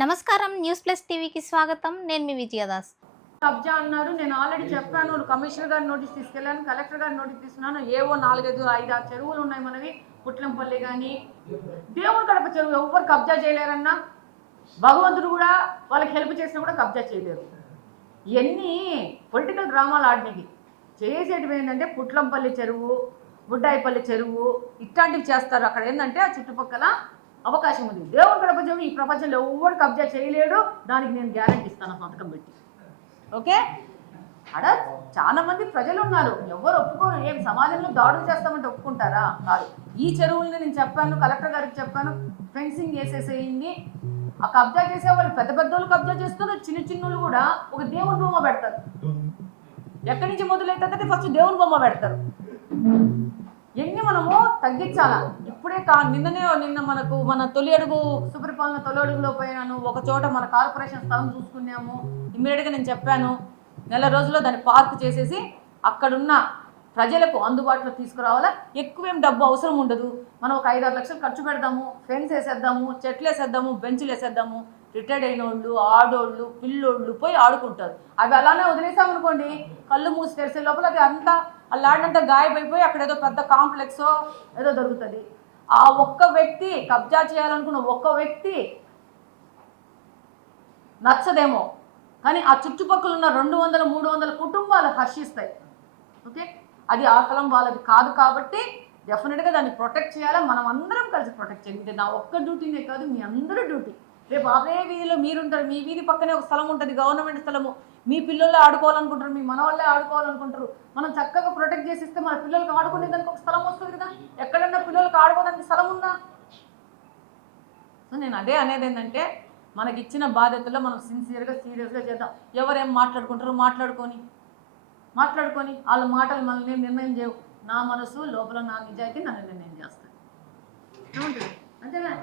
నమస్కారం news plus టీవీకి స్వాగతం. నేను మీ విజయదాస్ కబ్జా అన్నారు. నేను ఆల్రెడీ చెప్పాను కమిషనర్ గారి నోటీస్ తీసుకెళ్ళాను కలెక్టర్ గారి నోటీస్ తీసుకున్నాను. ఏవో నాలుగైదు ఐదు ఆరు చెరువులు ఉన్నాయి మనవి. పుట్లంపల్లి కానీ దేవుని కడప చెరువు ఎవ్వరు కబ్జా చేయలేరన్నా భగవంతుడు కూడా వాళ్ళకి హెల్ప్ చేసినా కూడా కబ్జా చేయలేరు. ఇవన్నీ పొలిటికల్ డ్రామాలు ఆడినవి. చేసేటివి ఏంటంటే పుట్లంపల్లి చెరువు బుడ్డాయిపల్లి చెరువు ఇట్లాంటివి చేస్తారు. అక్కడ ఏంటంటే ఆ చుట్టుపక్కల అవకాశం ఉంది. దేవుని ప్రపంచం ఈ ప్రపంచంలో ఎవరు కబ్జా చేయలేడు దానికి నేను గ్యారంటీ ఇస్తాను సంతకం పెట్టి. ఓకే? అడ చాలా మంది ప్రజలు ఉన్నారు. ఎవరు ఒప్పుకోరు ఏం సమాజంలో దాడులు చేస్తామంటే ఒప్పుకుంటారా? కాదు. ఈ చెరువుల్ని నేను చెప్పాను కలెక్టర్ గారికి చెప్పాను ఫెన్సింగ్ వేసేసేయండి. ఆ కబ్జా చేసే వాళ్ళు పెద్ద పెద్ద వాళ్ళు కబ్జా చేస్తున్నారు చిన్న చిన్నోళ్ళు కూడా ఒక దేవుని బొమ్మ పెడతారు. ఎక్కడి నుంచి మొదలవుతుందంటే ఫస్ట్ దేవుని బొమ్మ పెడతారు. ఎన్ని మనము తగ్గించాలా? నిన్ననే కా నిన్ననే నిన్న మనకు మన తొలి అడుగు సుపరిపాలన తొలి అడుగులో పోయినాను. ఒక చోట మన కార్పొరేషన్ స్థలం చూసుకున్నాము. ఇమ్మీడియట్గా నేను చెప్పాను. నెల రోజుల్లో దాన్ని పార్క్ చేసేసి అక్కడున్న ప్రజలకు అందుబాటులో తీసుకురావాలా? ఎక్కువేం డబ్బు అవసరం ఉండదు. మనం ఒక ఐదారు లక్షలు ఖర్చు పెడదాము. ఫెన్స్ వేసేద్దాము చెట్లు వేసేద్దాము బెంచ్లు వేసేద్దాము. రిటైర్డ్ అయిన వాళ్ళు ఆడోళ్ళు పిల్లోళ్ళు పోయి ఆడుకుంటారు. అవి అలానే వదిలేసామనుకోండి కళ్ళు మూసి తెరిసే లోపల అవి అంతా ఆ ల్యాండ్ గాయపడిపోయి అక్కడ ఏదో పెద్ద కాంప్లెక్సో ఏదో దొరుకుతుంది. ఆ ఒక్క వ్యక్తి కబ్జా చేయాలనుకున్న ఒక్క వ్యక్తి నచ్చదేమో. కానీ ఆ చుట్టుపక్కల ఉన్న రెండు వందల మూడు వందల కుటుంబాలు హర్షిస్తాయి. ఓకే? అది ఆ స్థలం వాళ్ళది కాదు కాబట్టి డెఫినెట్గా దాన్ని ప్రొటెక్ట్ చేయాలా? మనం అందరం కలిసి ప్రొటెక్ట్ చేయాలి. ఇది నా ఒక్క డ్యూటీనే కాదు మీ అందరూ డ్యూటీ. రేపు అదే వీధిలో మీరుంటారు. మీ వీధి పక్కనే ఒక స్థలం ఉంటుంది గవర్నమెంట్ స్థలము. మీ పిల్లలు ఆడుకోవాలనుకుంటారు మీ మన వాళ్ళే ఆడుకోవాలనుకుంటారు. మనం చక్కగా ప్రొటెక్ట్ చేసి ఇస్తే మన పిల్లలకు ఆడుకునే దానికి ఒక స్థలం వస్తుంది కదా. ఎక్కడన్నా పిల్లలకు ఆడుకోవడానికి స్థలం ఉందా? సో నేను అదే అనేది ఏంటంటే మనకి ఇచ్చిన బాధ్యతలో మనం సిన్సియర్గా సీరియస్గా చేద్దాం. ఎవరేం మాట్లాడుకుంటారో మాట్లాడుకొని మాట్లాడుకొని వాళ్ళ మాటలు మనల్ని నిర్ణయం చేయవు. నా మనసు లోపల నా నిజాయితీ నన్ను నిర్ణయం చేస్తాను అంతేనా?